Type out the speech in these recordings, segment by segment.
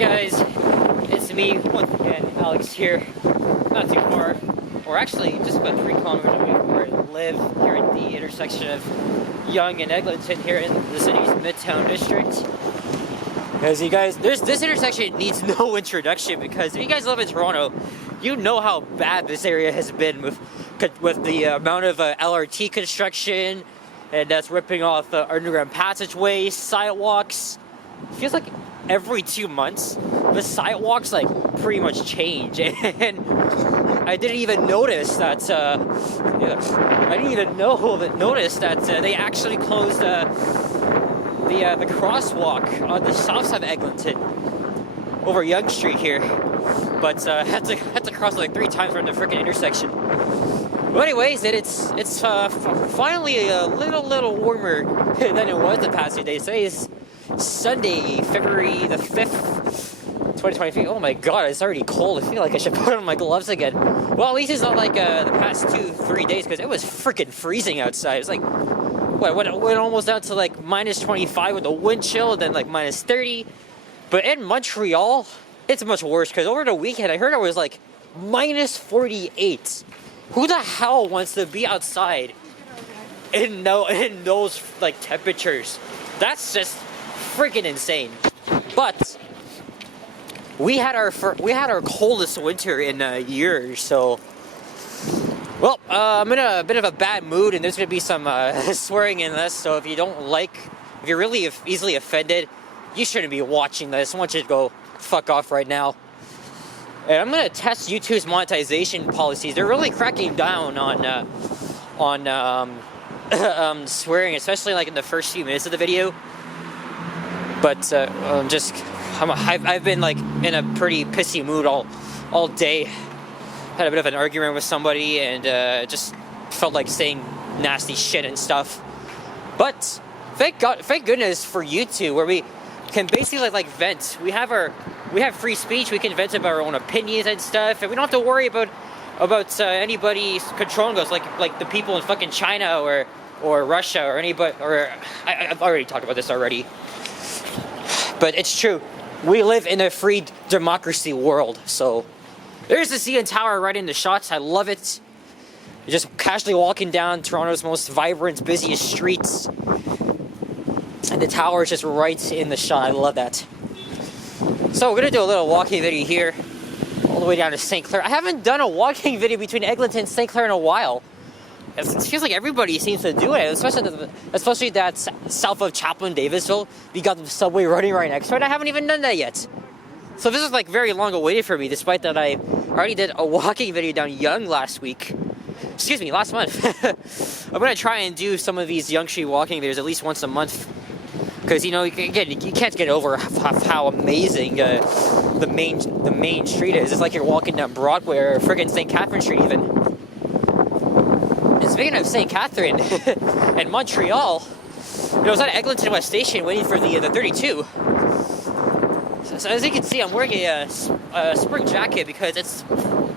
guys, it's me once again, Alex here. Not too far, or actually just about 3 kilometers away from where I live, here at the intersection of Yonge and Eglinton here in the city's Midtown district. Because you guys, this intersection needs no introduction, because if you guys live in Toronto, you know how bad this area has been with the amount of LRT construction, and that's ripping off underground passageways, sidewalks. It feels like every 2 months the sidewalks like pretty much change, and I didn't even notice that. Notice that they actually closed the crosswalk on the south side of Eglinton over Yonge Street here, but had to cross like 3 times around the freaking intersection. But anyways, it's finally a little warmer than it was the past few days. Today is Sunday, February the 5th, 2023. Oh my god, it's already cold. I feel like I should put on my gloves again. Well, at least it's not like the past 2-3 days, because it was freaking freezing outside. It was like, went almost down to like minus 25 with the wind chill, and then like minus 30. But in Montreal, it's much worse, because over the weekend I heard it was like minus 48. Who the hell wants to be outside in those like temperatures? That's just freaking insane. But we had our coldest winter in years, so well, I'm in a bit of a bad mood, and there's gonna be some swearing in this. So if you're really easily offended, you shouldn't be watching this. I want you to go fuck off right now. And I'm gonna test YouTube's monetization policies. They're really cracking down on swearing, especially like in the first few minutes of the video. But I've been like in a pretty pissy mood all day. Had a bit of an argument with somebody, and just felt like saying nasty shit and stuff. But thank goodness for YouTube, where we can basically like vent. We have free speech. We can vent about our own opinions and stuff, and we don't have to worry about anybody controlling us, like the people in fucking China or Russia or anybody. Or I've already talked about this already, but it's true. We live in a free democracy world. So there's the CN Tower right in the shots. I love it. You're just casually walking down Toronto's most vibrant, busiest streets, and the tower is just right in the shot. I love that. So we're gonna do a little walking video here, all the way down to St. Clair. I haven't done a walking video between Eglinton and St. Clair in a while. It feels like everybody seems to do it, especially that south of Chaplin, Davisville. We got the subway running right next to it. I haven't even done that yet. So this is like very long awaited for me, despite that I already did a walking video down Yonge last month. I'm gonna try and do some of these Yonge Street walking videos at least once a month, because you can't get over how amazing the main street is. It's like you're walking down Broadway or friggin' St. Catherine Street even. And speaking of St. Catherine and Montreal, I was at Eglinton West Station waiting for the 32. So as you can see, I'm wearing a spring jacket, because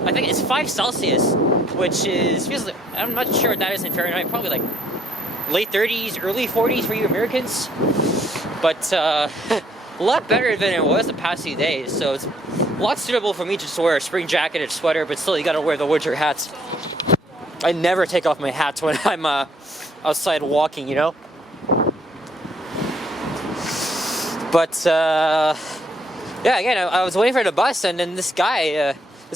I think it's 5 Celsius, which feels like, I'm not sure what that is in Fahrenheit, probably like late 30s, early 40s for you Americans. But a lot better than it was the past few days, so it's a lot suitable for me to just wear a spring jacket and a sweater, but still you gotta wear the winter hats. I never take off my hats when I'm outside walking, you know? But yeah, again, I was waiting for the bus, and then this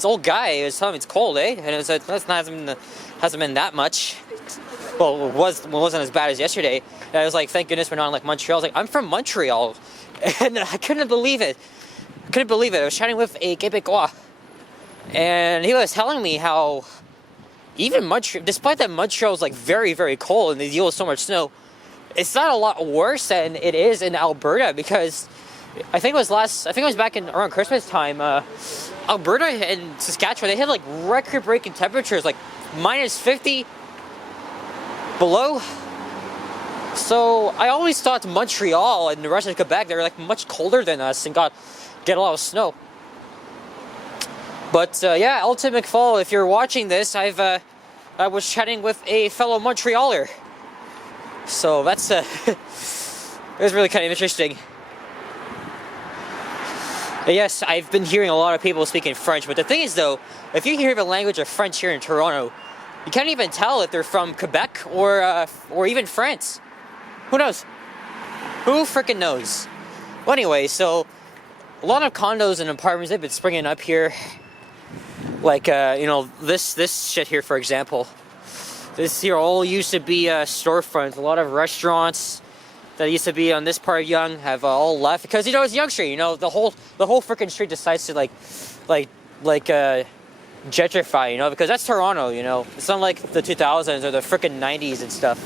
old guy was telling me it's cold, eh? And it was hasn't been that much. Well, it wasn't as bad as yesterday. And I was like, thank goodness we're not in like Montreal. I was like, I'm from Montreal, and I couldn't believe it. I was chatting with a Québécois, and he was telling me how even Montreal, despite that Montreal is like very, very cold and they deal with so much snow, it's not a lot worse than it is in Alberta, because I think it was back in around Christmas time, Alberta and Saskatchewan, they had like record-breaking temperatures, like minus 50 below. So I always thought Montreal and the rest of Quebec, they're like much colder than us and get a lot of snow. But yeah, Ultimate McFall, if you're watching this, I was chatting with a fellow Montrealer. So that's it was really kind of interesting. Yes, I've been hearing a lot of people speaking French, but the thing is though, if you hear the language of French here in Toronto, you can't even tell if they're from Quebec or even France. Who knows? Who freaking knows? Well, anyway, so a lot of condos and apartments, they've been springing up here. Like, this shit here, for example. This here all used to be storefronts. A lot of restaurants that used to be on this part of Yonge have all left because it's Yonge Street. The whole freaking street decides to like gentrify. Because that's Toronto. It's not like the 2000s or the freaking 90s and stuff.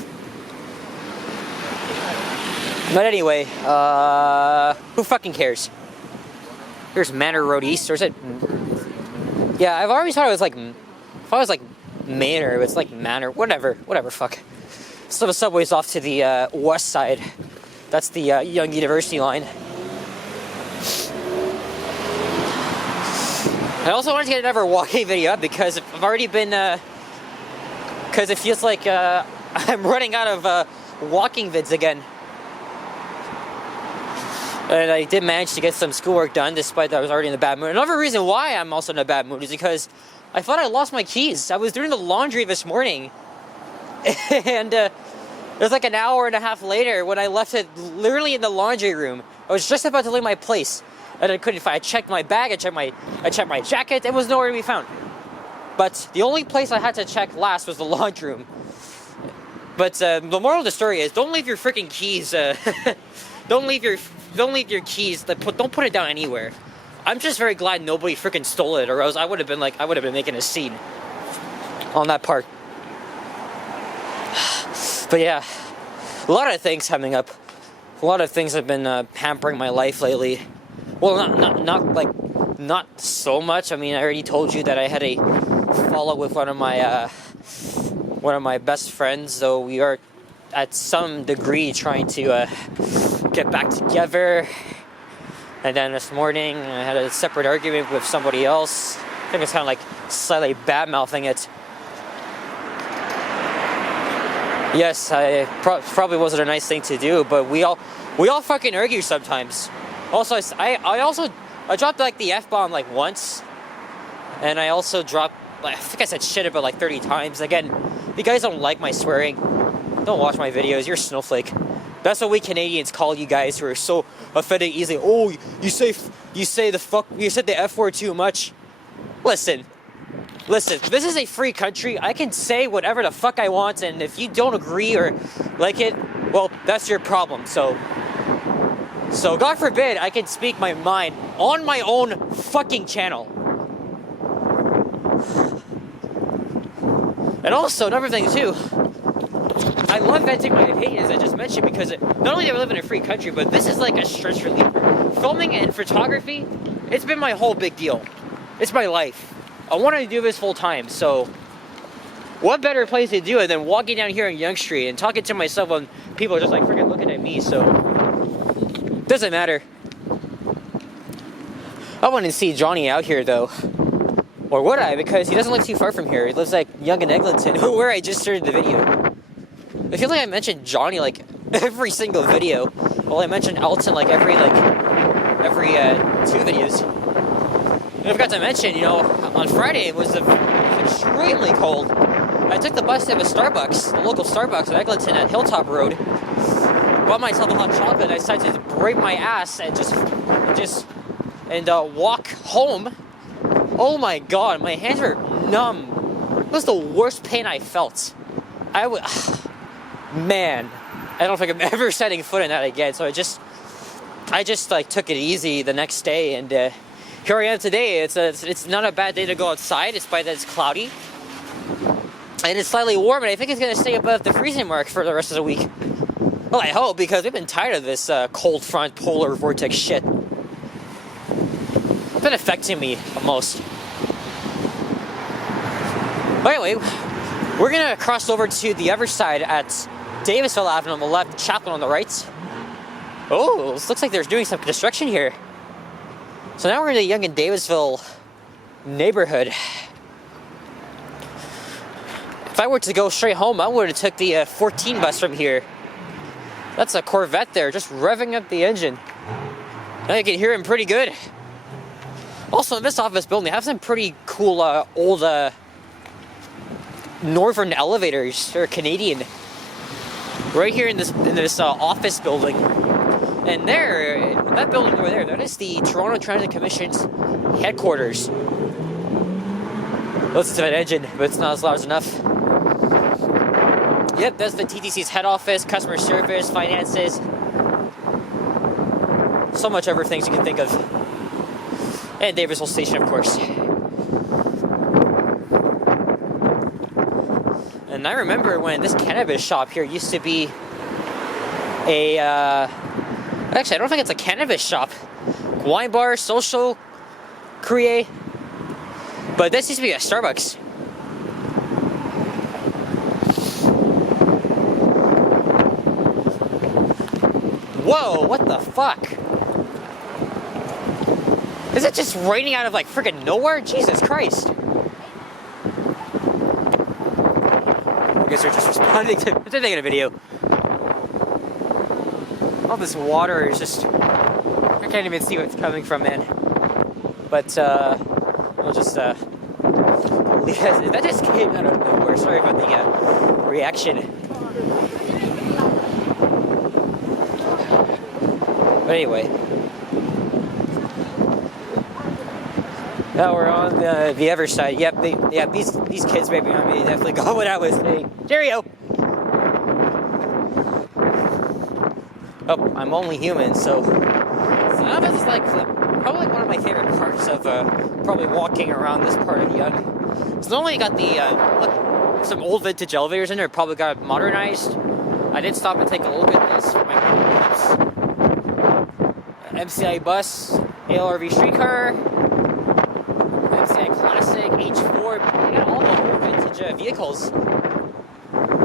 But anyway, who fucking cares? Here's Manor Road East, or is it? Yeah, I've always thought it was like, if I was like Manor, it's like Manor, whatever, fuck. So the subway's off to the west side. That's the Yonge University line. I also wanted to get another walking video up because I've already been, because it feels like I'm running out of walking vids again. And I did manage to get some schoolwork done despite that I was already in a bad mood. Another reason why I'm also in a bad mood is because I thought I lost my keys. I was doing the laundry this morning. And it was like an hour and a half later when I left it literally in the laundry room. I was just about to leave my place. And I couldn't find. I checked my bag, I checked my jacket, it was nowhere to be found. But the only place I had to check last was the laundry room. But the moral of the story is don't leave your freaking keys don't leave your keys. Don't put it down anywhere. I'm just very glad nobody freaking stole it, or else I would have been making a scene on that part. But yeah, a lot of things coming up. A lot of things have been hampering my life lately. Well, not so much. I mean, I already told you that I had a fallout with one of my best friends. Though we are at some degree trying to get back together. And then this morning I had a separate argument with somebody else. I think it's kind of like slightly bad-mouthing it. Yes, probably wasn't a nice thing to do, but we all fucking argue sometimes. Also, I dropped like the F-bomb like once, and I also dropped, I think I said shit about like 30 times. Again, if you guys don't like my swearing, don't watch my videos. You're a snowflake. That's what we Canadians call you guys who are so offended easily. Oh, you said the F word too much. Listen, this is a free country. I can say whatever the fuck I want, and if you don't agree or like it, well, that's your problem. So God forbid I can speak my mind on my own fucking channel. And also, another thing too, I love venting my opinions, I just mentioned, because not only do I live in a free country, but this is like a stress reliever. Filming and photography, it's been my whole big deal. It's my life. I wanted to do this full time, so what better place to do it than walking down here on Yonge Street and talking to myself when people are just like freaking looking at me, so doesn't matter. I want to see Johnny out here though. Or would I? Because he doesn't live too far from here. He lives like Yonge and Eglinton, where I just started the video. I feel like I mentioned Johnny like every single video. Well, I mentioned Elton like every 2 videos. And I forgot to mention, on Friday it was extremely cold. I took the bus to the Starbucks, the local Starbucks in Eglinton at Hilltop Road. Bought myself a hot chocolate. I decided to break my ass and walk home. Oh my god, my hands were numb. It was the worst pain I felt. Man, I don't think I'm ever setting foot in that again. So I just like took it easy the next day, and here I am today. It's not a bad day to go outside, despite that it's cloudy, and it's slightly warm. And I think it's gonna stay above the freezing mark for the rest of the week. Well, I hope, because we've been tired of this cold front polar vortex shit. It's been affecting me the most. But anyway, we're gonna cross over to the other side at Davisville Avenue on the left, Chaplin on the right. Oh, this looks like they're doing some construction here. So now we're in the Yonge and Davisville neighborhood. If I were to go straight home, I would have took the 14 bus from here. That's a Corvette there, just revving up the engine. Now you can hear him pretty good. Also, in this office building, they have some pretty cool old northern elevators. They're Canadian. Right here in this office building, and that building over there, that is the Toronto Transit Commission's headquarters. Listen to that engine, but it's not as loud enough. Yep, that's the TTC's head office, customer service, finances. So much other things you can think of. And Davisville Station, of course. And I remember when this cannabis shop here used to be a... actually, I don't think it's a cannabis shop. Wine bar, social, Kriye. But this used to be a Starbucks. Whoa, what the fuck? Is it just raining out of like freaking nowhere? Jesus Christ. I guess they're just responding to taking a video. All this water is just... I can't even see what's coming from, man. But, we'll just, that just came out of nowhere. Sorry about the, reaction. But anyway. Now we're on the other side. Yep, these kids right behind me definitely got what I was saying. Cheerio! Oh, I'm only human, so now this is like probably one of my favorite parts of probably walking around this part of Yonge. It's not only got the look, some old vintage elevators in there, probably got modernized. I did stop and take a look at this for my MCI bus, ALRV streetcar, MCI Classic, H4. They got all the old vintage vehicles,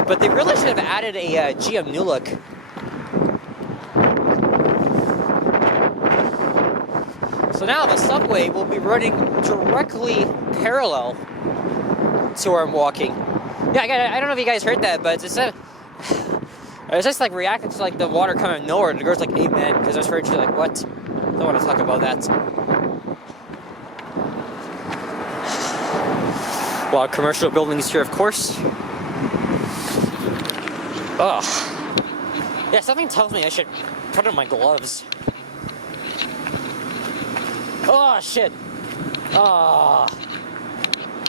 but they really should have added a GM new look. So now the subway will be running directly parallel to where I'm walking. Yeah, I don't know if you guys heard that, but it's just like reacting to like the water coming out of nowhere, and the girl's like, amen, because I was heard, she's like, what? Don't want to talk about that. A lot of commercial buildings here, of course. Ugh. Yeah, something tells me I should put on my gloves. Oh, shit. Ah.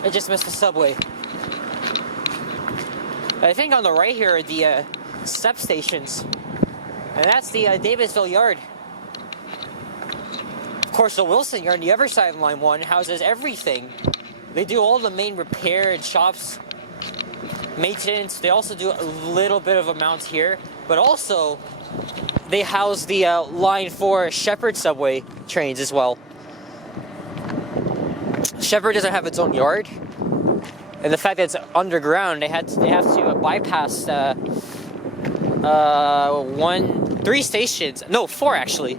I just missed the subway. I think on the right here are the step stations. And that's the Davisville Yard. Of course, the Wilson Yard on the other side of Line 1 houses everything. They do all the main repair and shops, maintenance. They also do a little bit of amounts here. But also, they house the Line 4 Shepherd subway trains as well. Shepherd doesn't have its own yard, and the fact that it's underground, they have to bypass 3 stations, no, 4 actually,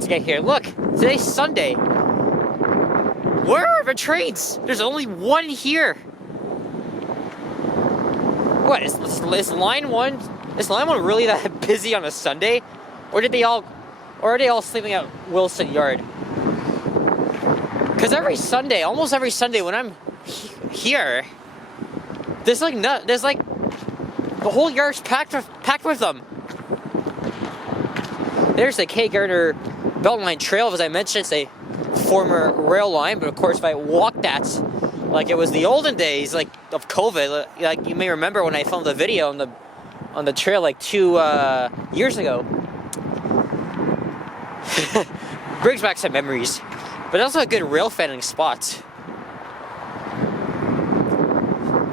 to get here. Look, today's Sunday. Where are the trains? There's only 1 here. What is line 1? Is line 1 really that busy on a Sunday, or are they all sleeping at Wilson Yard? Because almost every Sunday when I'm here, there's like the whole yard's packed with them. There's the K. Gardner Beltline Trail, as I mentioned. It's a former rail line, but of course, if I walked that like it was the olden days, like of COVID, like you may remember when I filmed a video on the trail like 2 years ago. Brings back some memories. But also a good rail fanning spot.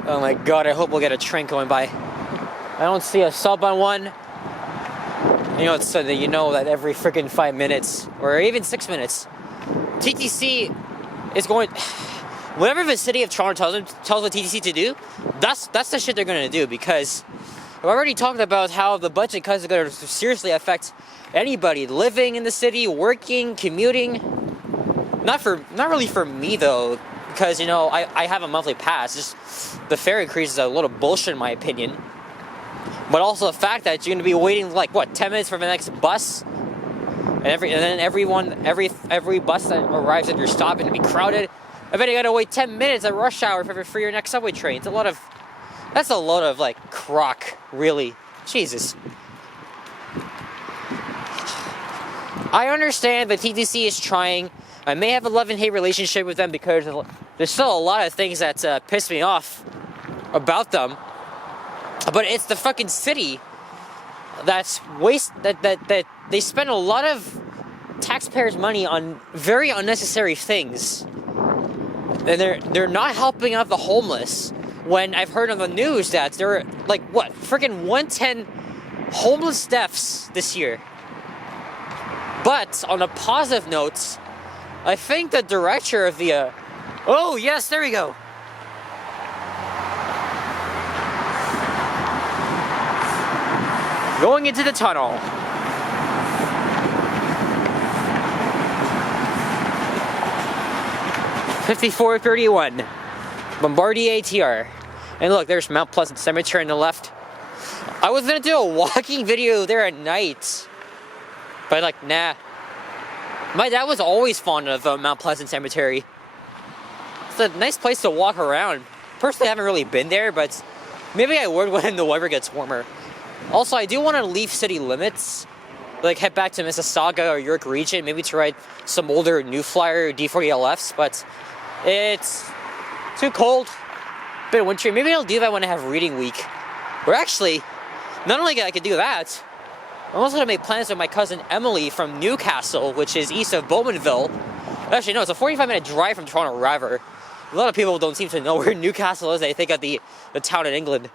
Oh my god, I hope we'll get a train going by. I don't see a sub on one. You know, it's Sunday, you know that every freaking 5 minutes, or even 6 minutes, TTC is going... Whatever the city of Toronto tells the TTC to do, that's the shit they're going to do, because I've already talked about how the budget cuts are going to seriously affect anybody living in the city, working, commuting. Not really for me though, because you know I have a monthly pass. Just the fare increase is a little bullshit in my opinion. But also the fact that you're going to be waiting like what 10 minutes for the next bus, and then every bus that arrives at your stop is gonna be crowded. I bet you gotta wait 10 minutes at rush hour for your next subway train. That's a lot of like crock, really. Jesus. I understand that TTC is trying. I may have a love-and-hate relationship with them because there's still a lot of things that piss me off about them. But it's the fucking city that they spend a lot of taxpayers' money on very unnecessary things. And they're not helping out the homeless. When I've heard on the news that there are like freaking 110 homeless deaths this year. But on a positive note, I think the director of the oh yes, there we go. Going into the tunnel. $54.31. Bombardier ATR. And look, there's Mount Pleasant Cemetery on the left. I was gonna do a walking video there at night, but like, nah. My dad was always fond of Mount Pleasant Cemetery. It's a nice place to walk around. Personally, I haven't really been there, but maybe I would when the weather gets warmer. Also, I do want to leave city limits, like head back to Mississauga or York Region, maybe to ride some older New Flyer D40LFs, but it's too cold, a bit wintry. Maybe I'll do that when I have reading week. Or actually, not only I could do that, I'm also gonna make plans with my cousin Emily from Newcastle, which is east of Bowmanville. Actually, no, it's a 45-minute drive from Toronto River. A lot of people don't seem to know where Newcastle is. They think of the town in England.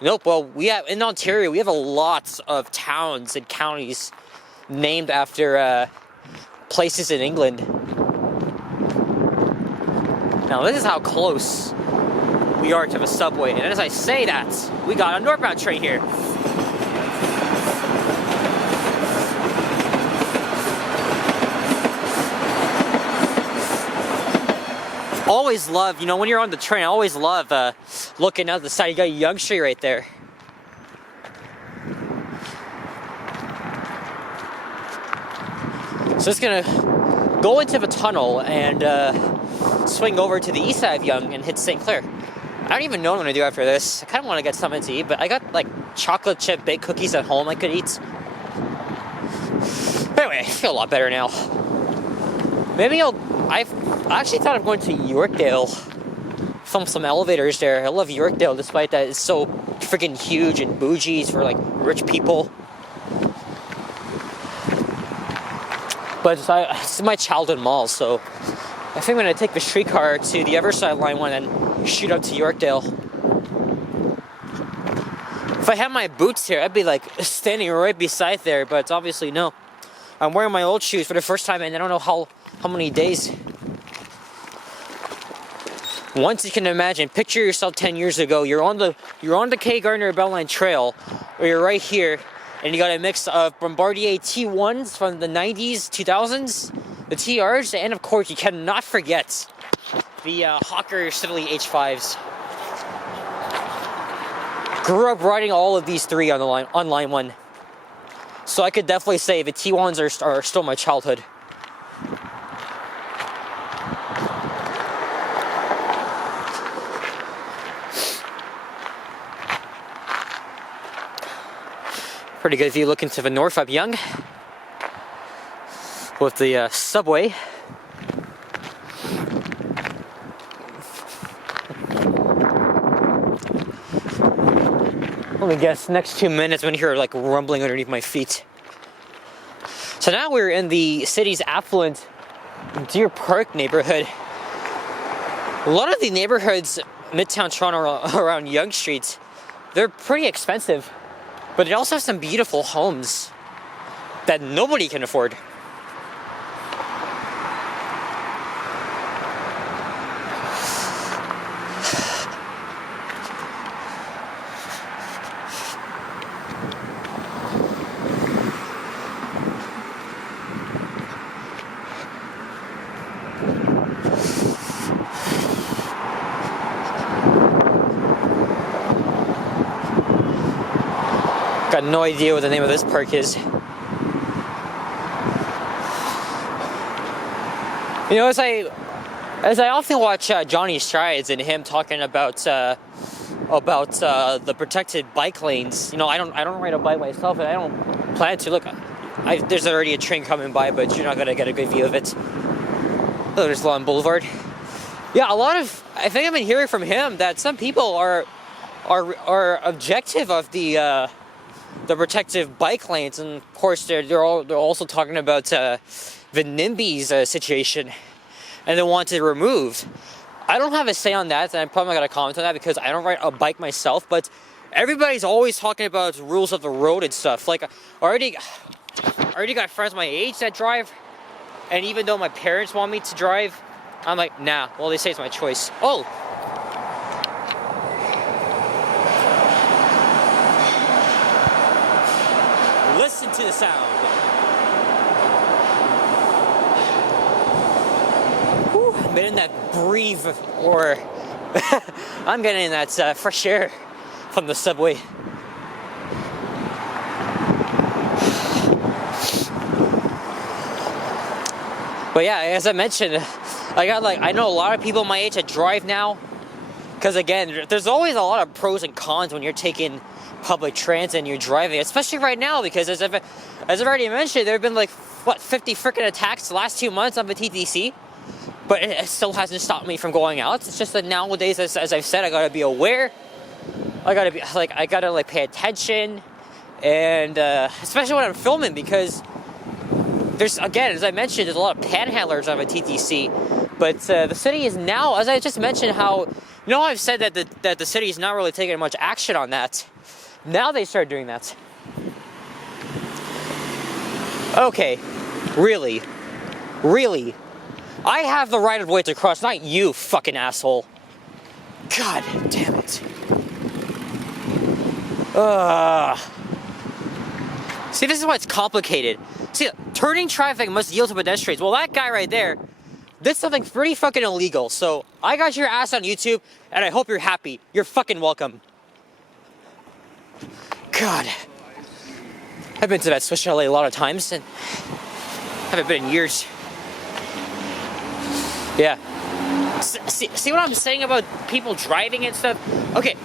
Nope. Well, in Ontario, we have a lot of towns and counties named after places in England. Now, this is how close we are to the subway. And as I say that, we got a northbound train here. Always love, when you're on the train, I always love looking out the side. You got Yonge Street right there. So it's gonna go into the tunnel and swing over to the east side of Yonge and hit St. Clair. I don't even know what I'm gonna do after this. I kind of want to get something to eat, but I got like chocolate chip baked cookies at home I could eat. But anyway, I feel a lot better now. Maybe I actually thought of going to Yorkdale. Film some elevators there. I love Yorkdale, despite that it's so freaking huge and bougie for like rich people. But it's my childhood mall, so I think I'm gonna take the streetcar to the other side line one and shoot up to Yorkdale. If I had my boots here, I'd be like standing right beside there, but obviously no. I'm wearing my old shoes for the first time in I don't know how many days. Once you can imagine, picture yourself 10 years ago. You're on the K. Gardner Beltline Trail, or you're right here, and you got a mix of Bombardier T1s from the 90s, 2000s, the TRs, and of course you cannot forget the Hawker Siddeley H5s. Grew up riding all of these three on line one, so I could definitely say the T1s are still my childhood. Pretty good view looking to the north up Yonge with the subway. Let me guess, next 2 minutes I'm gonna hear like rumbling underneath my feet. So now we're in the city's affluent Deer Park neighborhood. A lot of the neighborhoods Midtown Toronto around Yonge Street, they're pretty expensive. But it also has some beautiful homes that nobody can afford. Got no idea what the name of this park is. You know, as I often watch Johnny Strides and him talking about the protected bike lanes. You know, I don't ride a bike myself, and I don't plan to. Look, there's already a train coming by, but you're not gonna get a good view of it. Oh, there's Lawn Boulevard. Yeah, I think I've been hearing from him that some people are objective of the protective bike lanes, and of course they're also talking about the NIMBYs situation, and they want it removed. I don't have a say on that, and I'm probably not gonna comment on that because I don't ride a bike myself. But everybody's always talking about rules of the road and stuff. Like, I already got friends my age that drive, and even though my parents want me to drive, I'm like, nah. Well, they say it's my choice. Oh. Listen to the sound. Whew, I'm getting that breathe, or I'm getting that fresh air from the subway. But yeah, as I mentioned, I know a lot of people my age that drive now. Because again, there's always a lot of pros and cons when you're taking public transit and you're driving, especially right now, because as I've already mentioned, there have been 50 freaking attacks the last 2 months on the TTC, but it still hasn't stopped me from going out. It's just that nowadays, as I've said, I gotta be aware. I gotta pay attention, and especially when I'm filming, because there's, again, as I mentioned, there's a lot of panhandlers on the TTC, but the city is now, as I just mentioned, I've said that the city is not really taking much action on that. Now they start doing that. Okay, really? I have the right of way to cross, not you, fucking asshole. God damn it. See, this is why it's complicated. See, turning traffic must yield to pedestrians. Well, that guy right there did something pretty fucking illegal. So I got your ass on YouTube, and I hope you're happy. You're fucking welcome. God. I've been to that Swiss Chalet a lot of times, and haven't been in years. Yeah. See what I'm saying about people driving and stuff? Okay,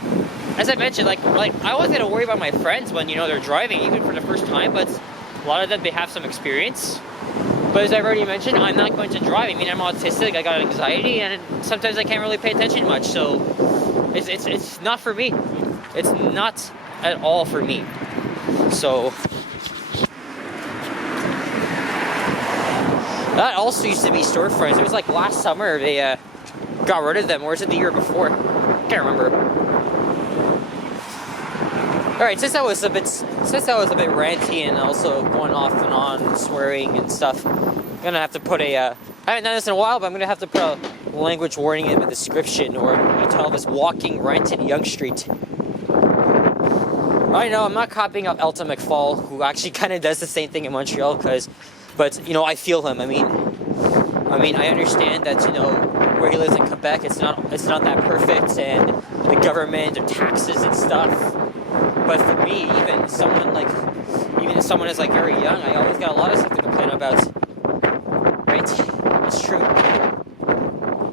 as I mentioned, like I always gotta worry about my friends when, they're driving, even for the first time, but a lot of them, they have some experience. But as I've already mentioned, I'm not going to drive. I mean, I'm autistic, I got anxiety, and sometimes I can't really pay attention much, so it's not for me. It's not at all for me. So that also used to be storefronts. It was like last summer they got rid of them, or was it the year before? Can't remember. Alright, since I was a bit ranty and also going off and on, swearing and stuff, I'm gonna have to put I haven't done this in a while, but I'm gonna have to put a language warning in the description, or a title of this: walking rent in Yonge Street. I know, I'm not copying up Elton McFall, who actually kind of does the same thing in Montreal, but I feel him. I mean, I understand that, where he lives in Quebec, it's not that perfect, and the government, and taxes and stuff. But for me, even someone is very young, I always got a lot of stuff to complain about. Right? It's true.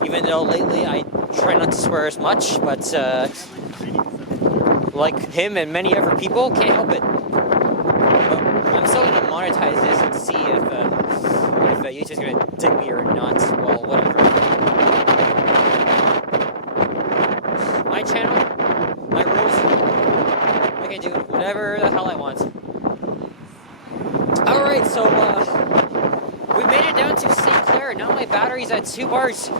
Even though lately I try not to swear as much, but like him and many other people, can't help it. But I'm still gonna monetize this and see if YouTube's gonna dig me or not. Well, whatever. My channel, my rules. I can do whatever the hell I want. Alright, so we made it down to St. Clair. Now my battery's at 2 bars.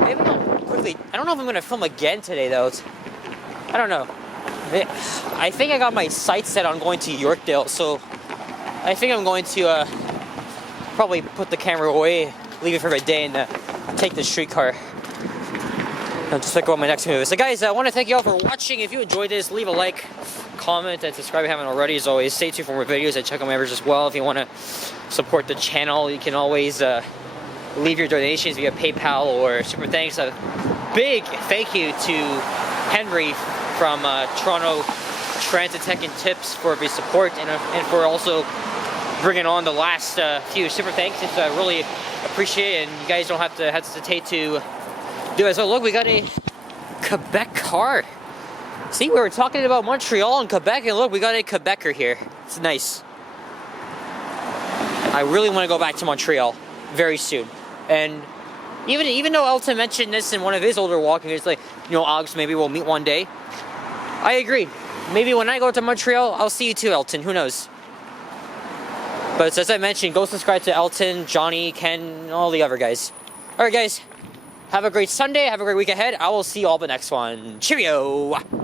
Maybe not quickly. I don't know if I'm gonna film again today though. I don't know. I think I got my sights set on going to Yorkdale, so I think I'm going to probably put the camera away, leave it for a day, and take the streetcar. I'll just pick up my next move. So guys, I want to thank you all for watching. If you enjoyed this, leave a like, comment, and subscribe if you haven't already. As always, stay tuned for more videos and check out my members as well. If you want to support the channel, you can always leave your donations via PayPal or Super Thanks. A big thank you to Henry from Toronto Transit Tech and Tips for the support, and for also bringing on the last few super thanks. It's really appreciate it, and you guys don't have to hesitate to do it. So look, we got a Quebec car. See, we were talking about Montreal and Quebec, and look, we got a Quebecer here. It's nice. I really want to go back to Montreal very soon. And even though Elton mentioned this in one of his older walking, it's like, you know, Alex, maybe we'll meet one day. I agree. Maybe when I go to Montreal, I'll see you too, Elton. Who knows? But as I mentioned, go subscribe to Elton, Johnny, Ken, all the other guys. All right, guys. Have a great Sunday. Have a great week ahead. I will see you all the next one. Cheerio!